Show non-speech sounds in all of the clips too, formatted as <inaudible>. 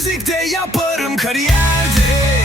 Müzikte yaparım kariyerde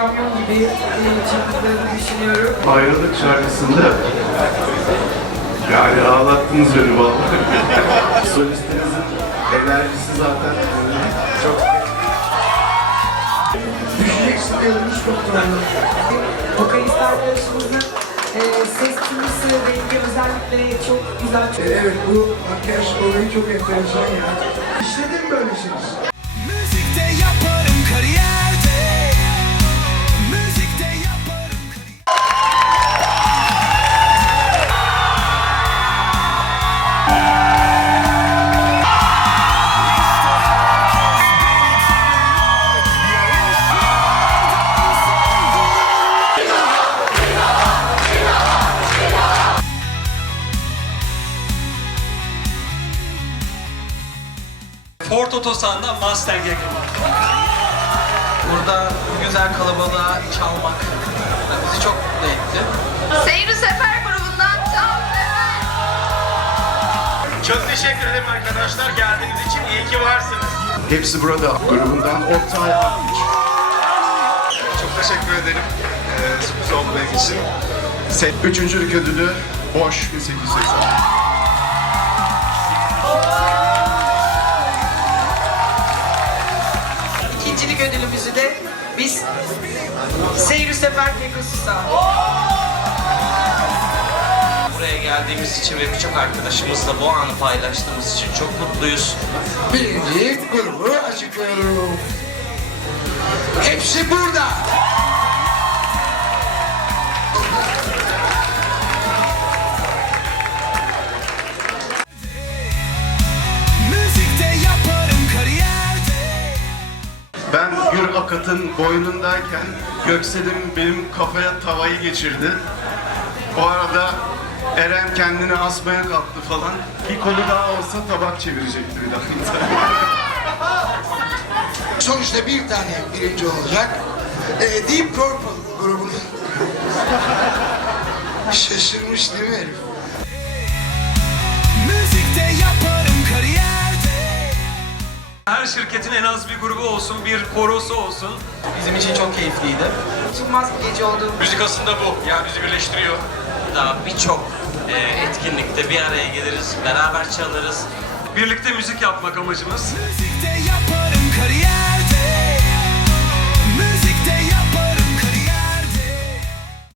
kamyon gibi e, çıktıklarını düşünüyorum. Ayrılık şarkısında yani ağlattınız beni vallahi. <laughs> Solistinizin enerjisi zaten çok Düşeceksin elimiz çok doğru. Vokalist arkadaşımızın e, ses tınısı, rengi özellikle çok güzel. Evet bu makyaj olayı çok enteresan ya. İşledim böylesiniz. Müzikte Ford Otosan'dan Mustang'e Burada bu güzel kalabalığa çalmak bizi çok mutlu etti. Seyir Sefer grubundan Sever. Çok teşekkür ederim arkadaşlar. Geldiğiniz için iyi ki varsınız. hepsi burada grubundan Oktay Akbuç. Çok teşekkür ederim ee, sürpriz oldu benim için. Set üçüncülük ödülü Boş 1880. İkincilik ödülümüzü de biz Seyir Sefer Pegasus'a. Buraya geldiğimiz için ve birçok arkadaşımızla bu anı paylaştığımız için çok mutluyuz. Birinci grubu açıklıyorum. Hepsi burada. Ben Gür Akat'ın boynundayken Göksel'im benim kafaya tavayı geçirdi. O arada Eren kendini asmaya kalktı falan. Bir kolu daha olsa tabak çevirecekti bir daha. <laughs> Sonuçta bir tane birinci olacak. Ee, Deep Purple grubunun. <laughs> Şaşırmış değil mi herif? Her şirketin en az bir grubu olsun, bir korosu olsun. Bizim için çok keyifliydi. Çıkmaz bir gece oldu. Müzik aslında bu. Yani bizi birleştiriyor. Daha birçok e, etkinlikte bir araya geliriz, beraber çalarız. Birlikte müzik yapmak amacımız. Müzikte yaparım